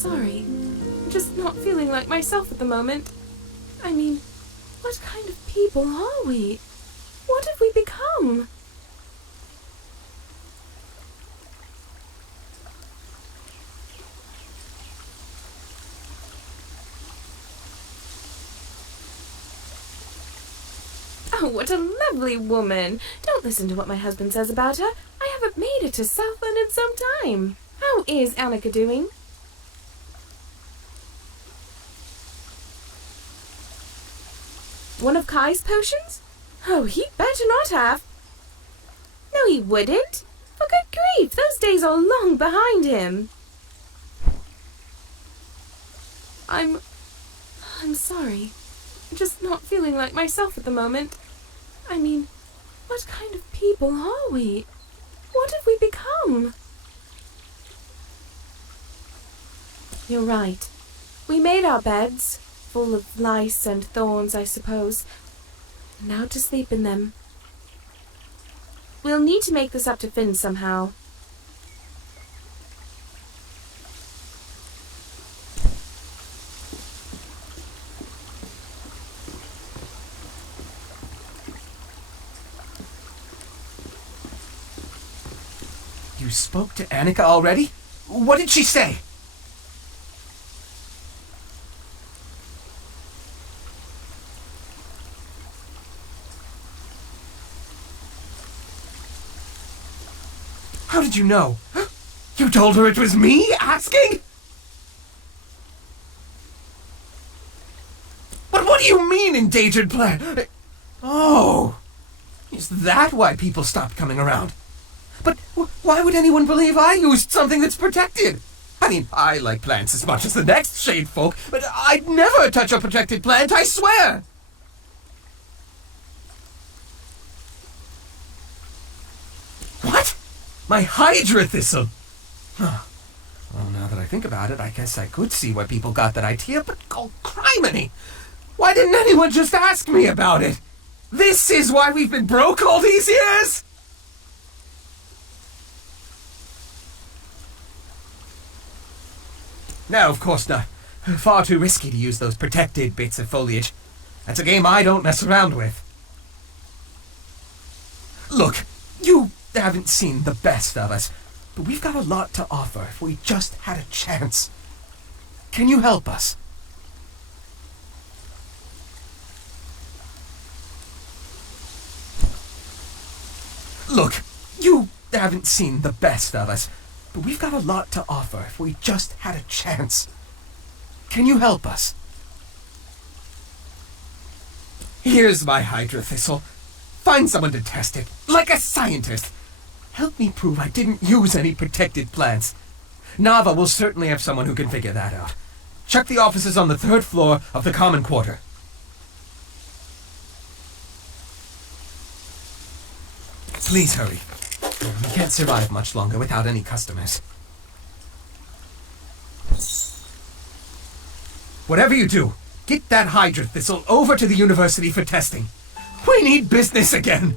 sorry. I'm just not feeling like myself at the moment. I mean, what kind of people are we? What have we become? Oh, what a lovely woman! Don't listen to what my husband says about her. I haven't made it to Southland in some time. How is Annika doing? One of Kai's potions? Oh, he'd better not have. No, he wouldn't. For good grief, those days are long behind him. I'm sorry. I'm just not feeling like myself at the moment. I mean, what kind of people are we? What have we become? You're right. We made our beds, full of lice and thorns, I suppose. Now to sleep in them. We'll need to make this up to Finn somehow. You spoke to Annika already? What did she say? How did you know? You told her it was me asking? But what do you mean, endangered plant? Oh, is that why people stopped coming around? But why would anyone believe I used something that's protected? I mean, I like plants as much as the next shade folk, but I'd never touch a protected plant, I swear! What? My Hydra Thistle? Huh. Well, now that I think about it, I guess I could see where people got that idea, but oh, criminy! Why didn't anyone just ask me about it? This is why we've been broke all these years? No, of course not. Far too risky to use those protected bits of foliage. That's a game I don't mess around with. Look, you haven't seen the best of us, but we've got a lot to offer if we just had a chance. Can you help us? Look, you haven't seen the best of us, but we've got a lot to offer if we just had a chance. Can you help us? Here's my Hydra Thistle. Find someone to test it, like a scientist. Help me prove I didn't use any protected plants. Nava will certainly have someone who can figure that out. Check the offices on the 3rd floor of the common quarter. Please hurry. We can't survive much longer without any customers. Whatever you do, get that Hydra Thistle over to the university for testing. We need business again!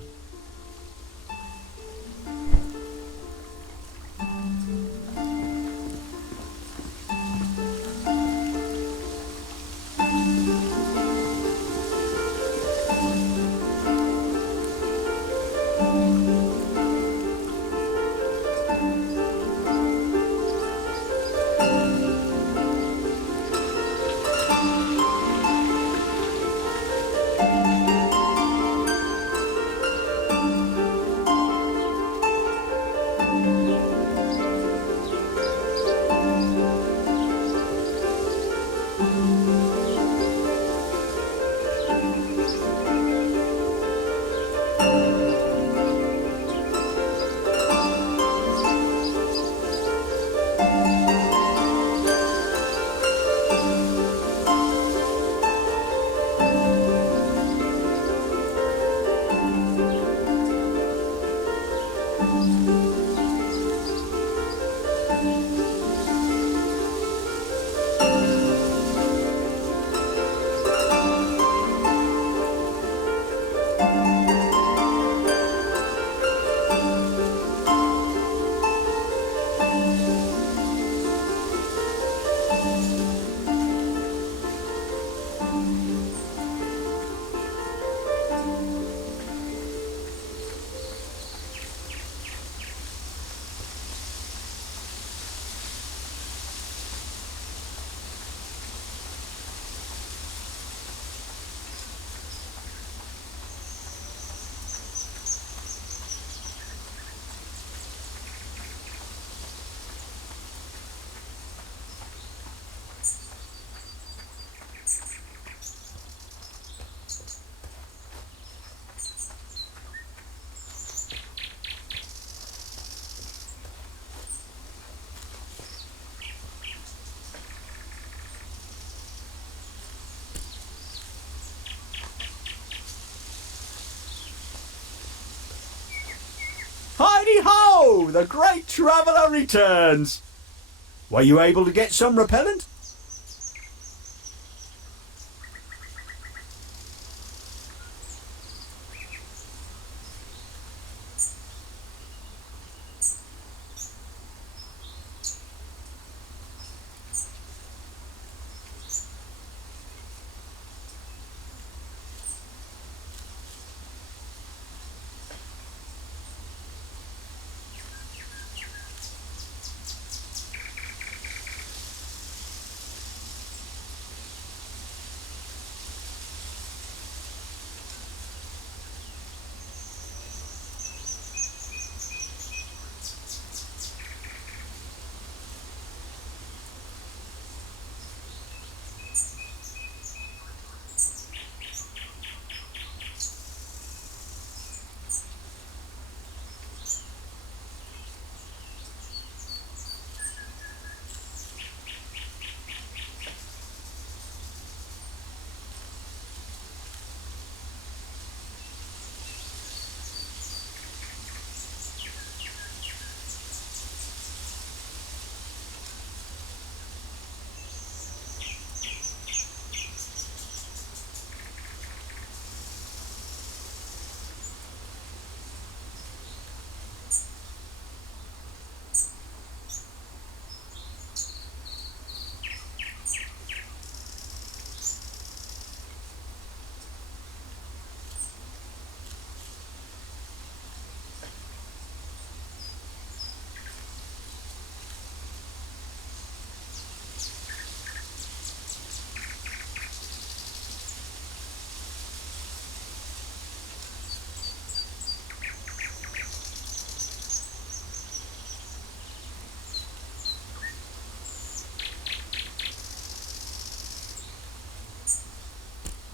Heidi-ho! The great traveller returns! Were you able to get some repellent?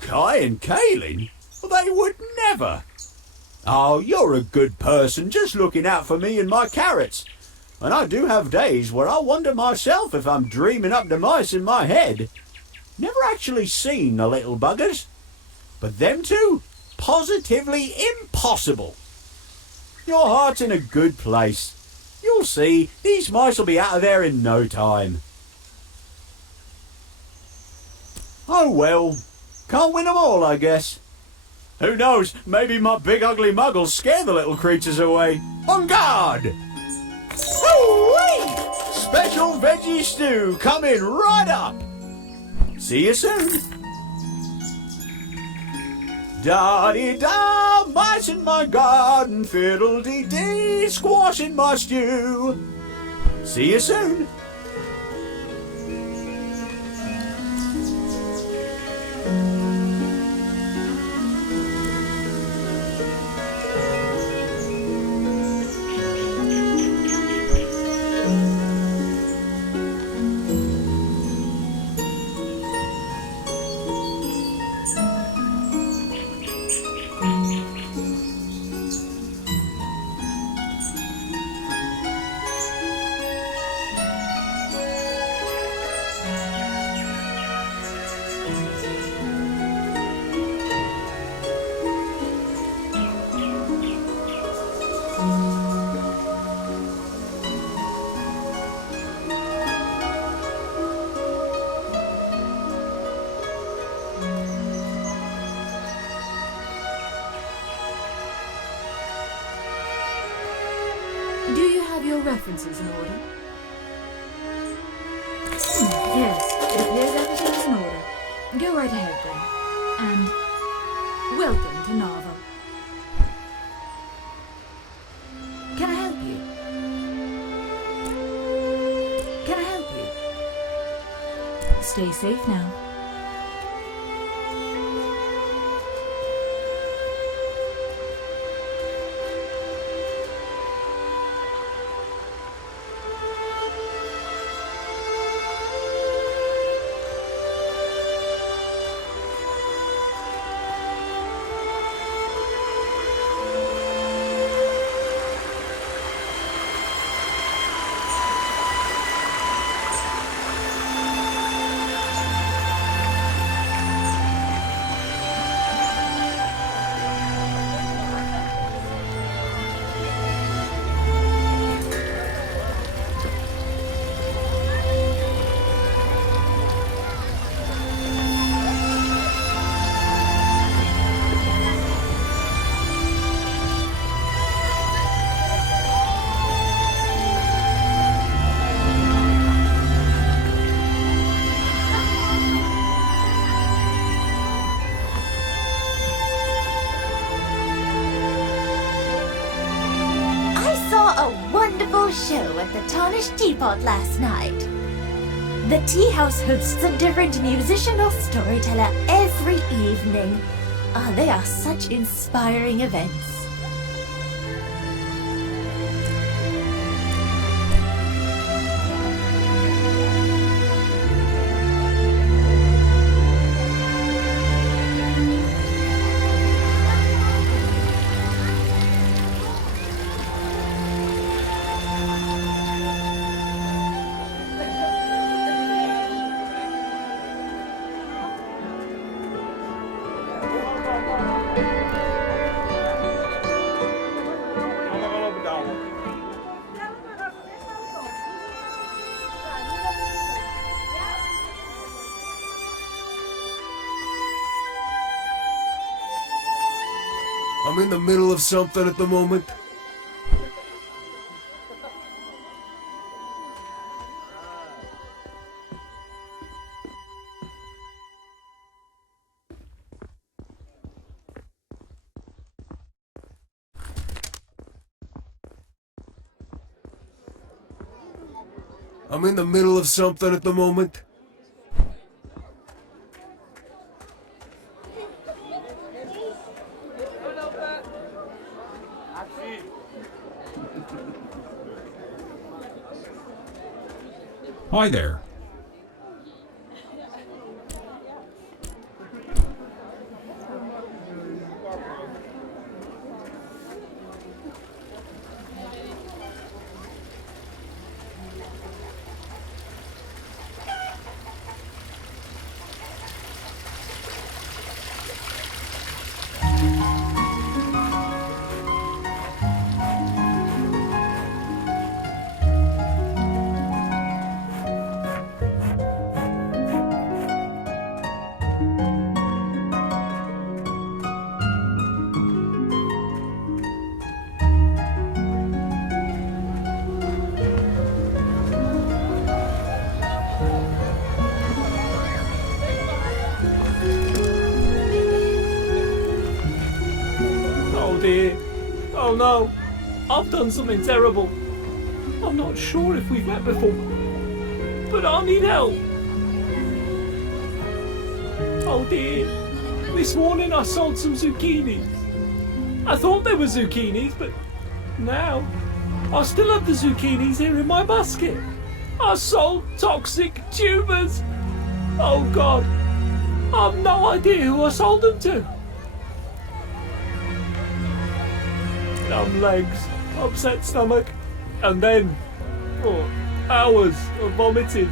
Kai and Kaylin? Well, they would never. Oh, you're a good person, just looking out for me and my carrots. And I do have days where I wonder myself if I'm dreaming up the mice in my head. Never actually seen the little buggers. But them two? Positively impossible. Your heart's in a good place. You'll see, these mice will be out of there in no time. Oh well, can't win 'em all, I guess. Who knows, maybe my big ugly mug will scare the little creatures away. On guard! Woo-wee! Special veggie stew coming right up. See you soon. Da-dee-da, mice in my garden, fiddle-dee-dee, squash in my stew. See you soon. Do you have your references in order? Yes, it appears everything is in order. Go right ahead then. And welcome to Nava. Can I help you? Can I help you? Stay safe now. at the Tarnished Teapot last night. The tea house hosts a different musician or storyteller every evening. They are such inspiring events. I'm in the middle of something at the moment. I'm in the middle of something at the moment. Hi there. Oh dear. Oh no. I've done something terrible. I'm not sure if we've met before, but I need help. Oh dear. This morning I sold some zucchinis. I thought they were zucchinis, but now I still have the zucchinis here in my basket. I sold toxic tumors. Oh God. I've no idea who I sold them to. Numb legs, upset stomach, and then hours of vomiting.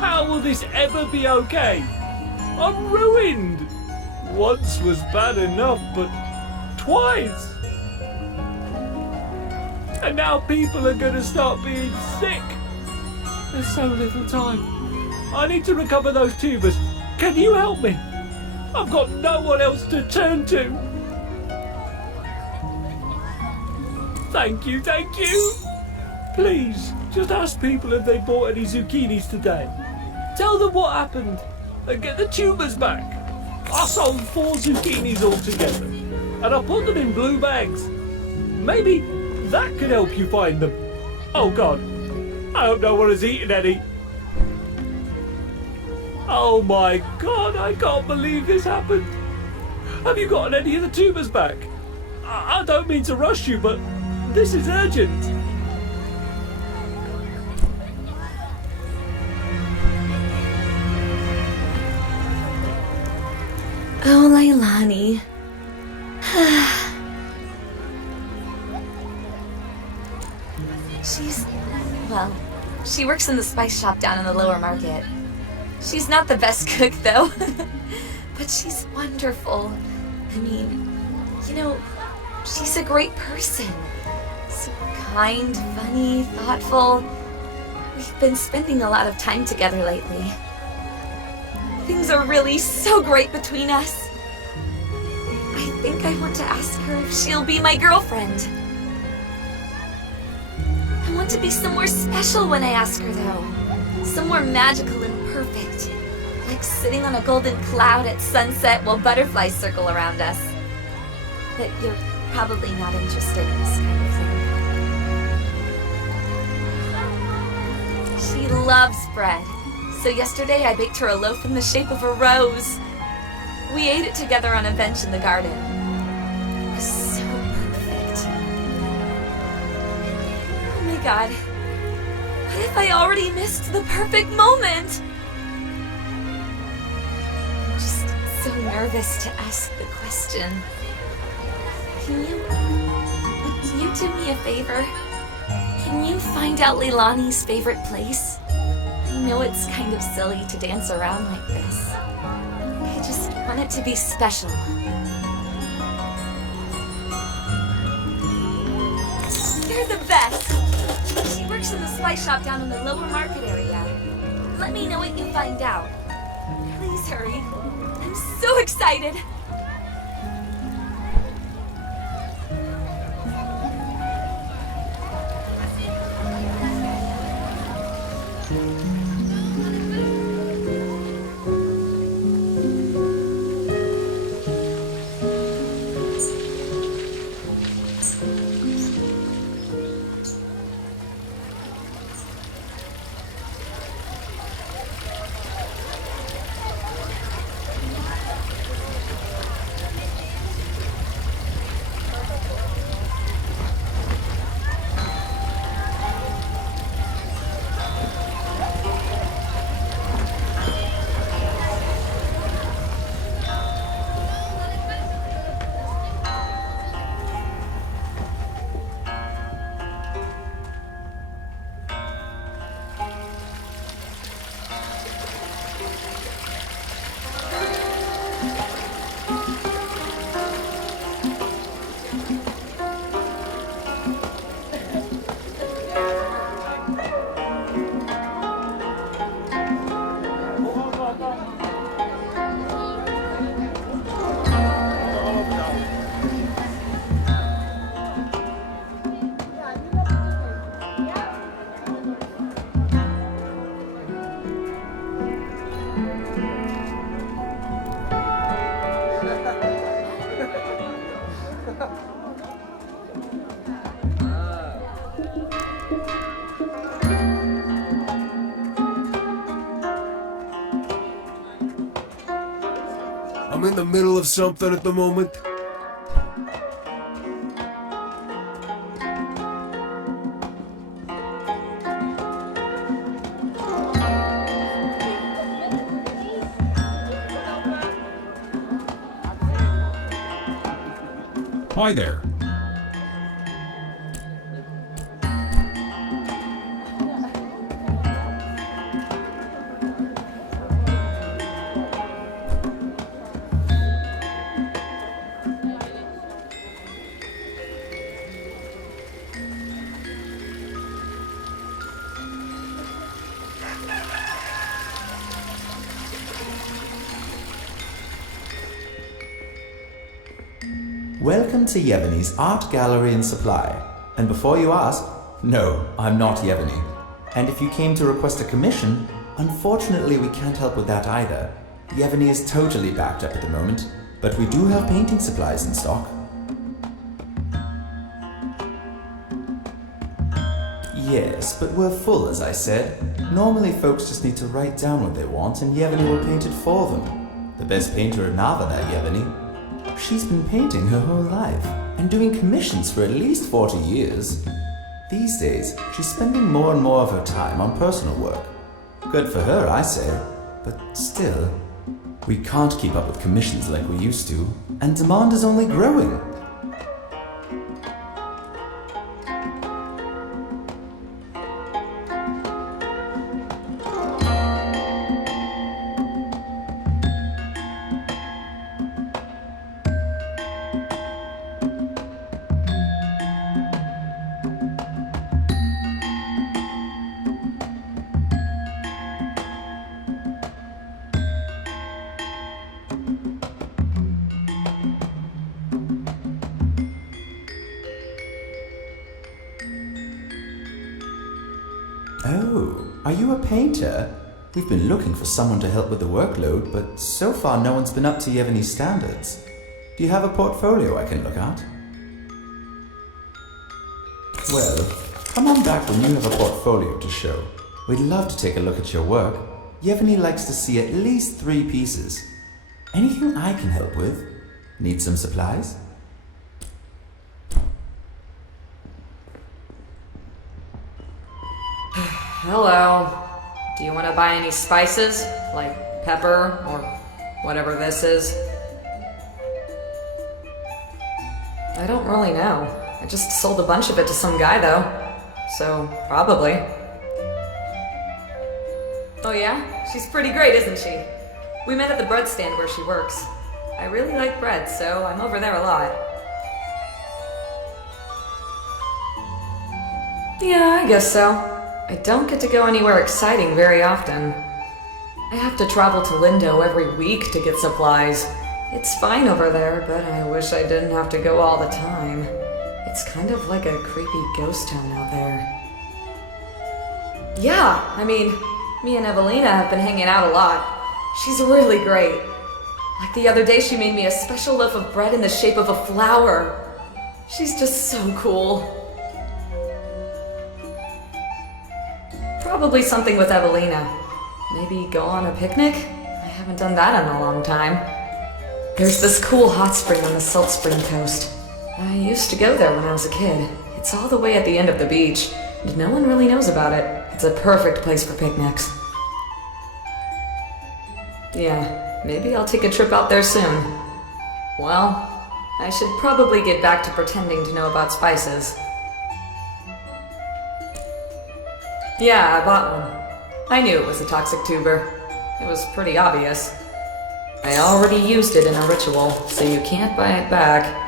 How will this ever be okay? I'm ruined. Once was bad enough, but twice. And now people are going to start being sick. There's so little time. I need to recover those tubers. Can you help me? I've got no one else to turn to. Thank you, thank you. Please, just ask people if they bought any zucchinis today. Tell them what happened and get the tubers back. I sold 4 zucchinis altogether and I put them in blue bags. Maybe that could help you find them. Oh God, I hope no one has eaten any. Oh my God, I can't believe this happened. Have you gotten any of the tubers back? I don't mean to rush you, but this is urgent. Oh, Leilani. She works in the spice shop down in the lower market. She's not the best cook, though. But she's wonderful. I mean, she's a great person. So kind, funny, thoughtful. We've been spending a lot of time together lately. Things are really so great between us. I think I want to ask her if she'll be my girlfriend. I want to be somewhere special when I ask her, though. Somewhere magical and perfect. Like sitting on a golden cloud at sunset while butterflies circle around us. But Probably not interested in this kind of thing. She loves bread. So yesterday I baked her a loaf in the shape of a rose. We ate it together on a bench in the garden. It was so perfect. Oh my god. What if I already missed the perfect moment? I'm just so nervous to ask the question. Would you do me a favor? Can you find out Leilani's favorite place? I know it's kind of silly to dance around like this. I just want it to be special. You're the best! She works in the spice shop down in the lower market area. Let me know what you find out. Please hurry. I'm so excited! I'm in the middle of something at the moment. Hi there. Welcome to Yevgeny's Art Gallery and Supply. And before you ask, no, I'm not Yevgeny. And if you came to request a commission, unfortunately we can't help with that either. Yevgeny is totally backed up at the moment, but we do have painting supplies in stock. Yes, but we're full, as I said. Normally folks just need to write down what they want and Yevgeny will paint it for them. The best painter in Nava, that Yevgeny. She's been painting her whole life, and doing commissions for at least 40 years. These days, she's spending more and more of her time on personal work. Good for her, I say, but still, we can't keep up with commissions like we used to, and demand is only growing. Oh, are you a painter? We've been looking for someone to help with the workload, but so far no one's been up to Yevgeny's standards. Do you have a portfolio I can look at? Well, come on back when you have a portfolio to show. We'd love to take a look at your work. Yevgeny likes to see at least 3 pieces. Anything I can help with? Need some supplies? Hello. Do you want to buy any spices? Like pepper or whatever this is? I don't really know. I just sold a bunch of it to some guy though. So, probably. Oh yeah? She's pretty great, isn't she? We met at the bread stand where she works. I really like bread, so I'm over there a lot. Yeah, I guess so. I don't get to go anywhere exciting very often. I have to travel to Lindo every week to get supplies. It's fine over there, but I wish I didn't have to go all the time. It's kind of like a creepy ghost town out there. Yeah, I mean, me and Evelina have been hanging out a lot. She's really great. Like the other day she made me a special loaf of bread in the shape of a flower. She's just so cool. Probably something with Evelina. Maybe go on a picnic? I haven't done that in a long time. There's this cool hot spring on the Salt Spring coast. I used to go there when I was a kid. It's all the way at the end of the beach, and no one really knows about it. It's a perfect place for picnics. Yeah, maybe I'll take a trip out there soon. Well, I should probably get back to pretending to know about spices. Yeah, I bought one. I knew it was a toxic tuber. It was pretty obvious. I already used it in a ritual, so you can't buy it back.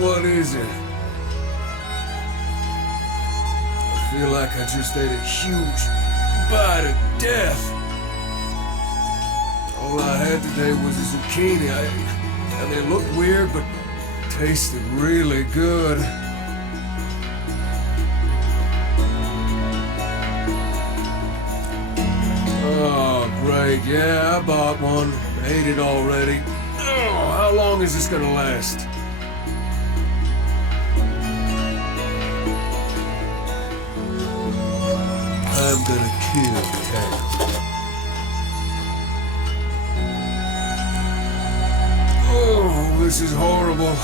What is it? I feel like I just ate a huge bite of death. All I had today was a zucchini. And they looked weird, but tasted really good. Oh, great. Yeah, I bought one. Ate it already. Oh, how long is this gonna last? I'm gonna kill the cat. Oh, this is horrible.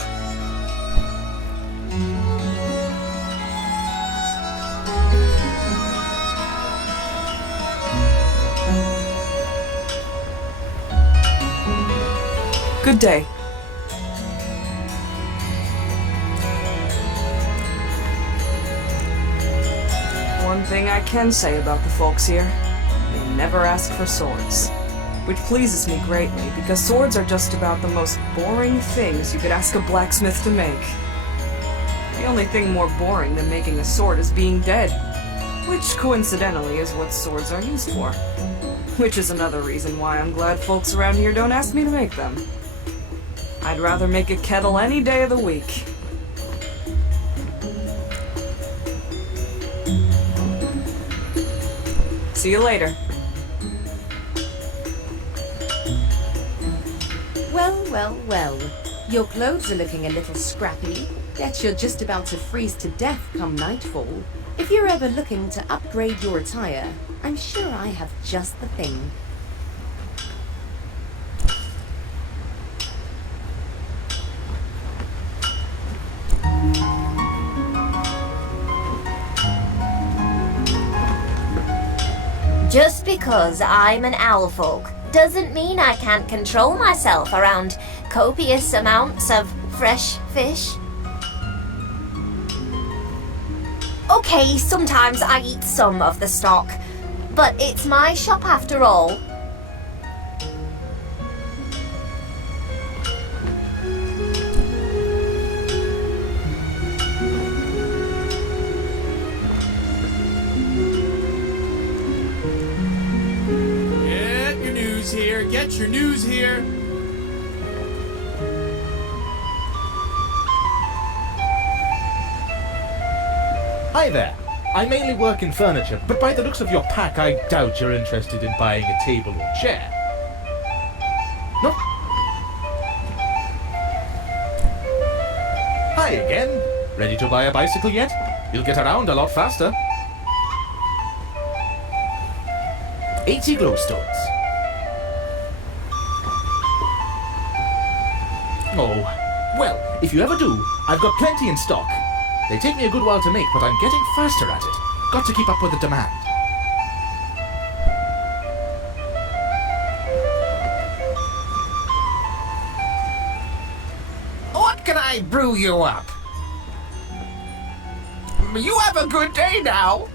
Good day. One thing I can say about the folks here, they never ask for swords. Which pleases me greatly, because swords are just about the most boring things you could ask a blacksmith to make. The only thing more boring than making a sword is being dead, which coincidentally is what swords are used for. Which is another reason why I'm glad folks around here don't ask me to make them. I'd rather make a kettle any day of the week. See you later. Well, well, well. Your clothes are looking a little scrappy, yet you're just about to freeze to death come nightfall. If you're ever looking to upgrade your attire, I'm sure I have just the thing. Just because I'm an owlfolk doesn't mean I can't control myself around copious amounts of fresh fish. Okay, sometimes I eat some of the stock, but it's my shop after all. news here. Get your news here. Hi there. I mainly work in furniture, but by the looks of your pack, I doubt you're interested in buying a table or chair. No? Hi again. Ready to buy a bicycle yet? You'll get around a lot faster. 80 glowstones. Oh, well, if you ever do, I've got plenty in stock. They take me a good while to make, but I'm getting faster at it. Got to keep up with the demand. What can I brew you up? You have a good day now.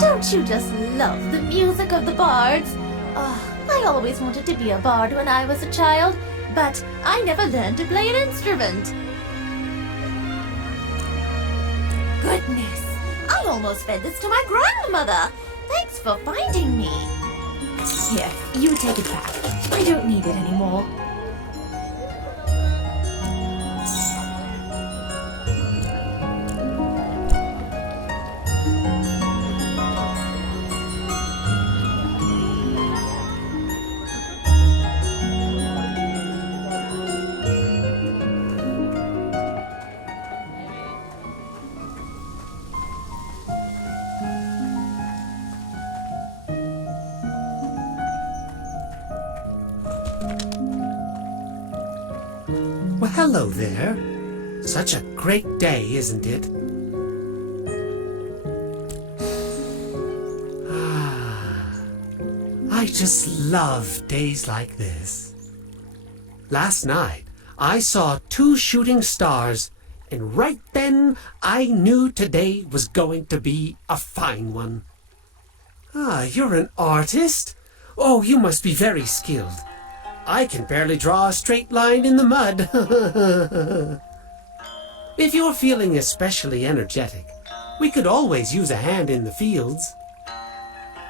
Don't you just love the music of the bards? Oh, I always wanted to be a bard when I was a child, but I never learned to play an instrument. Goodness, I almost fed this to my grandmother. Thanks for finding me. Here, you take it back. I don't need it anymore. Well, hello there. Such a great day, isn't it? I just love days like this. Last night, I saw 2 shooting stars, and right then I knew today was going to be a fine one. You're an artist? Oh, you must be very skilled. I can barely draw a straight line in the mud. If you're feeling especially energetic, we could always use a hand in the fields.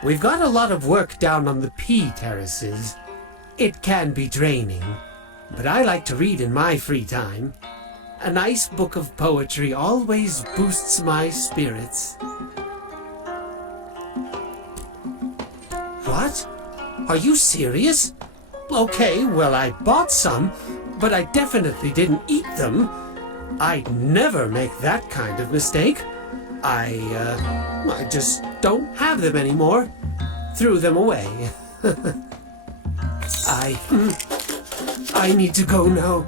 We've got a lot of work down on the pea terraces. It can be draining, but I like to read in my free time. A nice book of poetry always boosts my spirits. What? Are you serious? Okay, well, I bought some, but I definitely didn't eat them. I'd never make that kind of mistake. I just don't have them anymore. Threw them away. I need to go now.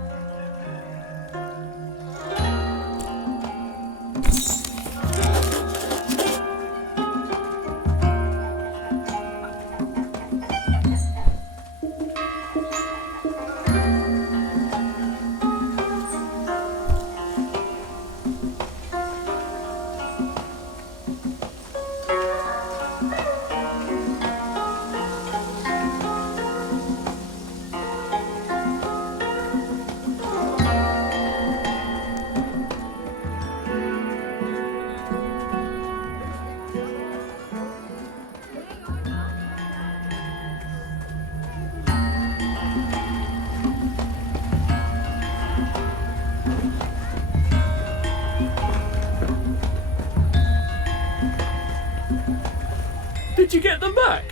you get them back?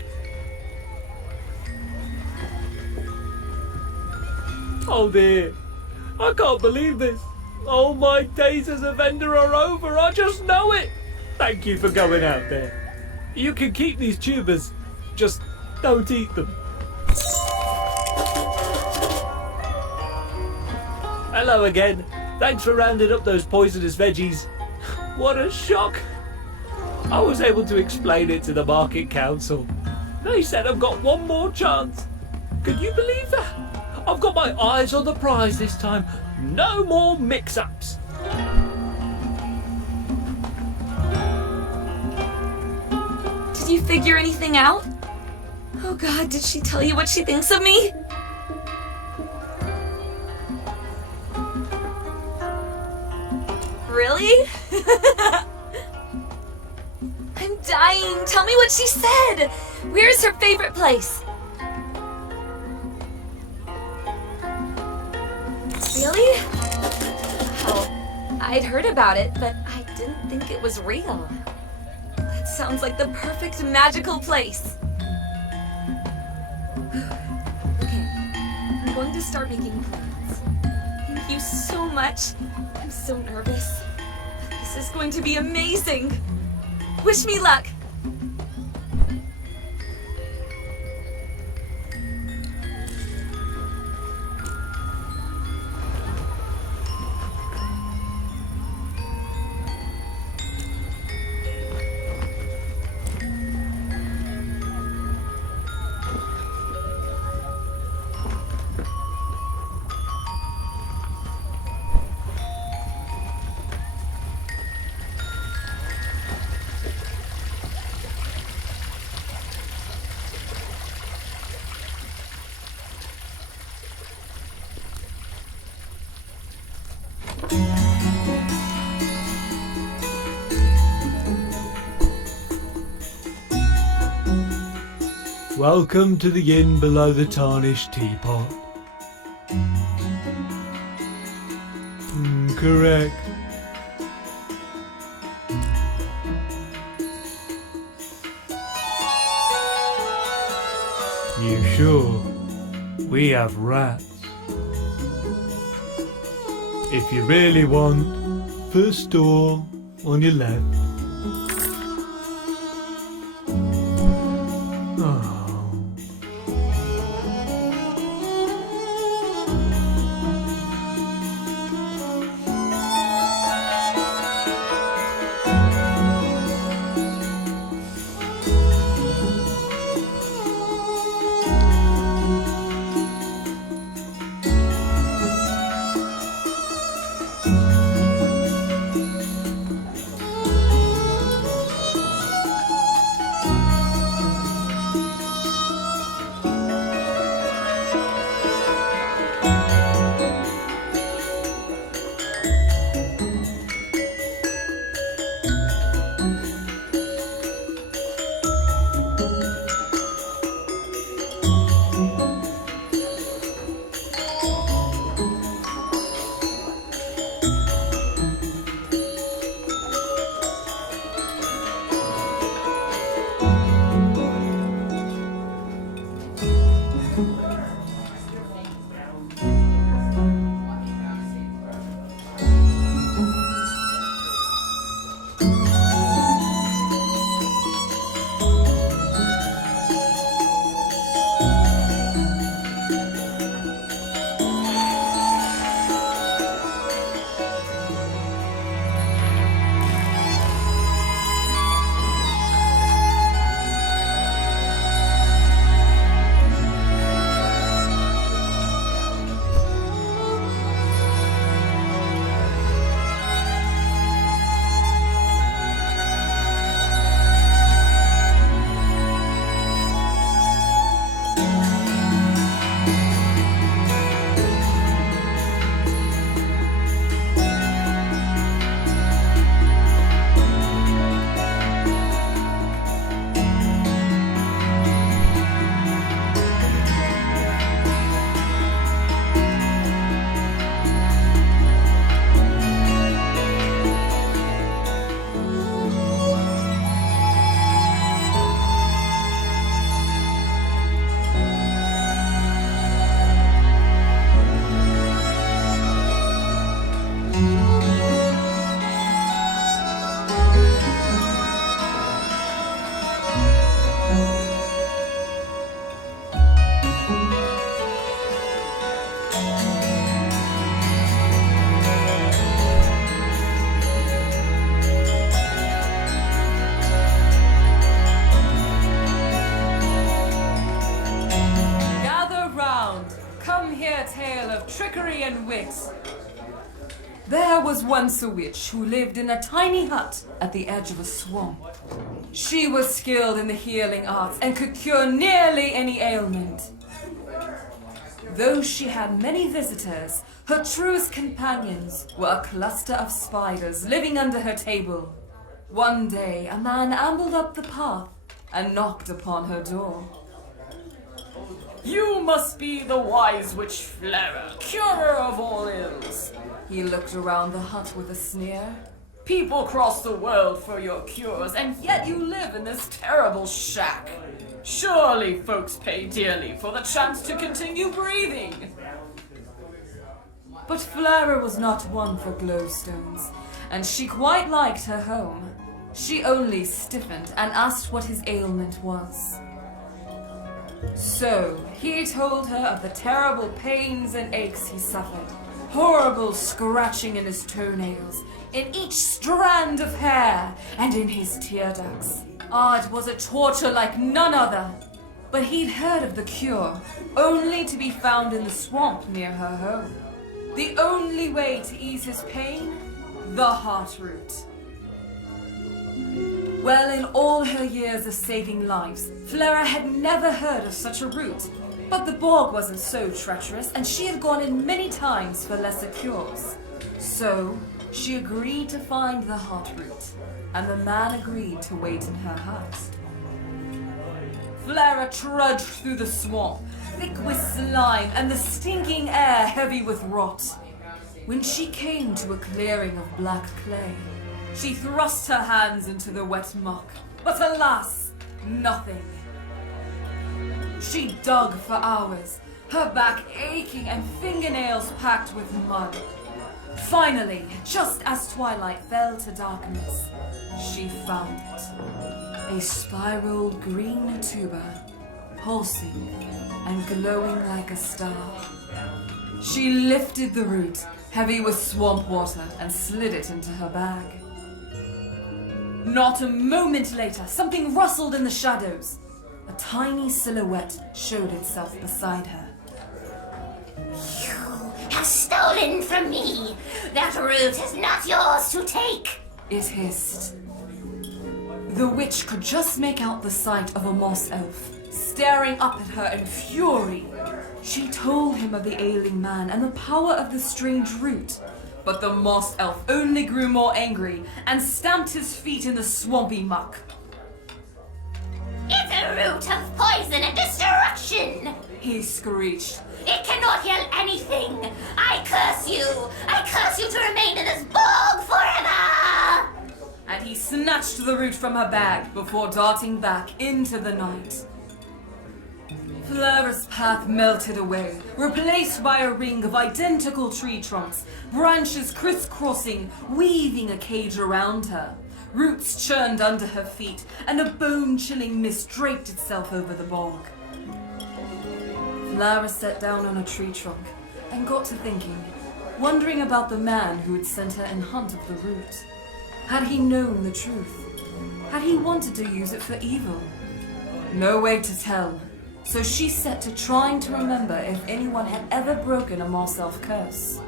Oh dear. I can't believe this. All my days as a vendor are over. I just know it. Thank you for going out there. You can keep these tubers. Just don't eat them. Hello again. Thanks for rounding up those poisonous veggies. What a shock. I was able to explain it to the Market Council. They said I've got one more chance. Can you believe that? I've got my eyes on the prize this time. No more mix-ups. Did you figure anything out? Oh God, did she tell you what she thinks of me? Really? I'm dying. Tell me what she said. Where's her favorite place? Really? Oh, I'd heard about it, but I didn't think it was real. That sounds like the perfect magical place. Okay, I'm going to start making plans. Thank you so much. I'm so nervous. But this is going to be amazing. Wish me luck. Welcome to the inn below the tarnished teapot. Correct. You sure? We have rats. If you really want, first door on your left. Oh. hear tale of trickery and wit. There was once a witch who lived in a tiny hut at the edge of a swamp. She was skilled in the healing arts and could cure nearly any ailment. Though she had many visitors, her truest companions were a cluster of spiders living under her table. One day, a man ambled up the path and knocked upon her door. You must be the wise witch Flera, curer of all ills. He looked around the hut with a sneer. People cross the world for your cures, and yet you live in this terrible shack. Surely folks pay dearly for the chance to continue breathing. But Flera was not one for glowstones, and she quite liked her home. She only stiffened and asked what his ailment was. So, he told her of the terrible pains and aches he suffered. Horrible scratching in his toenails, in each strand of hair, and in his tear ducts. It was a torture like none other. But he'd heard of the cure, only to be found in the swamp near her home. The only way to ease his pain? The heart root. Well, in all her years of saving lives, Flera had never heard of such a root. But the bog wasn't so treacherous, and she had gone in many times for lesser cures. So, she agreed to find the heart root, and the man agreed to wait in her hut. Flera trudged through the swamp, thick with slime and the stinking air heavy with rot. When she came to a clearing of black clay, she thrust her hands into the wet muck, but alas, nothing. She dug for hours, her back aching and fingernails packed with mud. Finally, just as twilight fell to darkness, she found it. A spiraled green tuber, pulsing and glowing like a star. She lifted the root, heavy with swamp water, and slid it into her bag. Not a moment later, something rustled in the shadows. A tiny silhouette showed itself beside her. You have stolen from me. That root is not yours to take. It hissed. The witch could just make out the sight of a moss elf, staring up at her in fury. She told him of the ailing man and the power of the strange root. But the moss elf only grew more angry and stamped his feet in the swampy muck. It's a root of poison and destruction, he screeched. It cannot heal anything. I curse you. I curse you to remain in this bog forever. And he snatched the root from her bag before darting back into the night. Flera's path melted away, replaced by a ring of identical tree trunks, branches crisscrossing, weaving a cage around her. Roots churned under her feet, and a bone-chilling mist draped itself over the bog. Flera sat down on a tree trunk and got to thinking, wondering about the man who had sent her in hunt of the root. Had he known the truth? Had he wanted to use it for evil? No way to tell. So she set to trying to remember if anyone had ever broken a moss elf curse.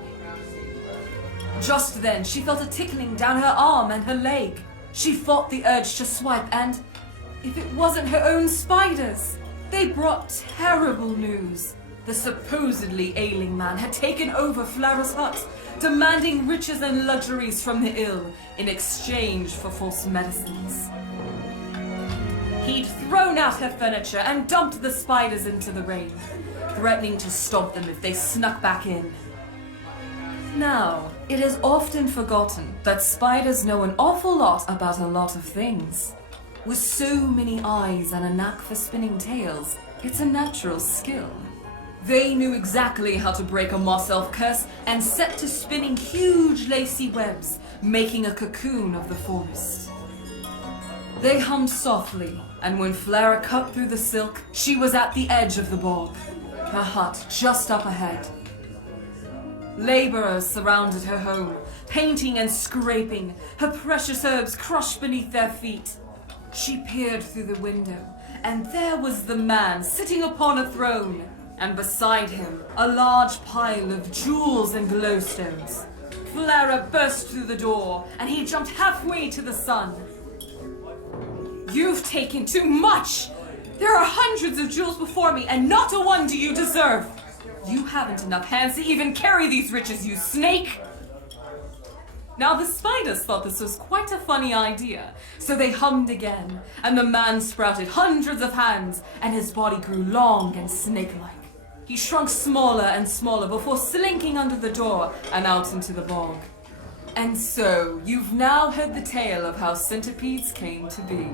Just then, she felt a tickling down her arm and her leg. She fought the urge to swipe, and if it wasn't her own spiders, they brought terrible news. The supposedly ailing man had taken over Flera's hut, demanding riches and luxuries from the ill in exchange for false medicines. He'd thrown out her furniture and dumped the spiders into the rain, threatening to stomp them if they snuck back in. Now, it is often forgotten that spiders know an awful lot about a lot of things. With so many eyes and a knack for spinning tales, it's a natural skill. They knew exactly how to break a moss elf curse and set to spinning huge lacy webs, making a cocoon of the forest. They hummed softly, and when Flera cut through the silk, she was at the edge of the bog, her hut just up ahead. Laborers surrounded her home, painting and scraping, her precious herbs crushed beneath their feet. She peered through the window, and there was the man sitting upon a throne, and beside him, a large pile of jewels and glowstones. Clara burst through the door, and he jumped halfway to the sun. You've taken too much! There are hundreds of jewels before me, and not a one do you deserve! You haven't enough hands to even carry these riches, you snake! Now the spiders thought this was quite a funny idea, so they hummed again, and the man sprouted hundreds of hands, and his body grew long and snake-like. He shrunk smaller and smaller before slinking under the door and out into the bog. And so, you've now heard the tale of how centipedes came to be.